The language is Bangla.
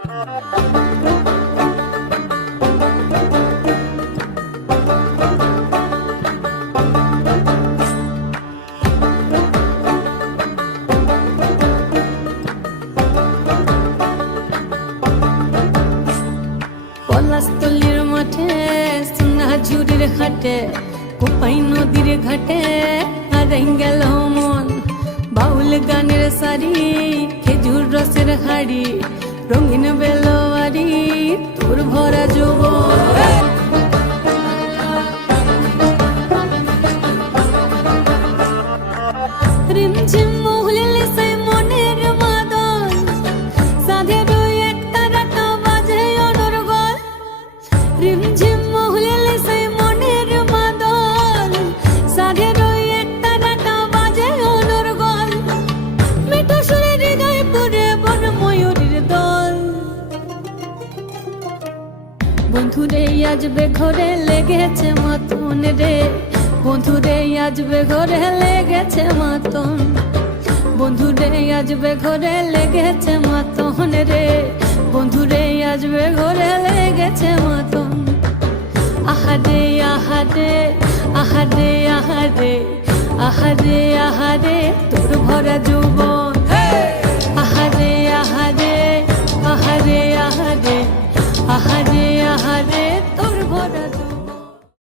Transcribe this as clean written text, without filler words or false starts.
পলাশতলির মাঠে সোনাঝুরির ঘাটে কোপাই নদীর ঘাটে হারাই গেল মন বাউল গানের শাড়ি খেজুর রসের হাড়ি রঙিন বেলোয়ারি তোর ভরা যৌবন রিমঝিম মহুলিলে সেই মনের মাদল সাধের এক তারাটা বাজে অনর্গল রিমঝিম মহুলিলে সেই মনের মাদল সাধের এক তারাটা বাজে অনর্গল মিঠো সুরে হৃদয় পুরে বন ময়ূরীর দল বন্ধুরে আজবে ঘরে লেগেছে মাতন রে বন্ধুরে আজবে ঘরে লেগেছে মাতন বন্ধুরে আজবে ঘরে লেগেছে মাতন রে বন্ধুরে আজবে ঘরে লেগেছে মাতন আহারে আহারে আহারে আহারে আহারে আহারে তোর ভরা যৌবন